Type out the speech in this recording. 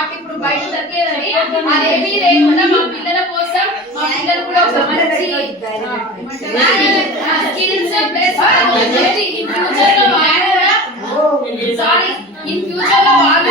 మాకు ఇప్పుడు బయట దొరికేదని అదేమీ లేకుండా మా పిల్లల కోసం మా పిల్లలు కూడా ఒక మంచి స్కిల్స్ ప్లస్ ఇన్ ఫ్యూచర్ లో వాళ్ళు కూడా సారీ ఇన్ ఫ్యూచర్ లో వాళ్ళు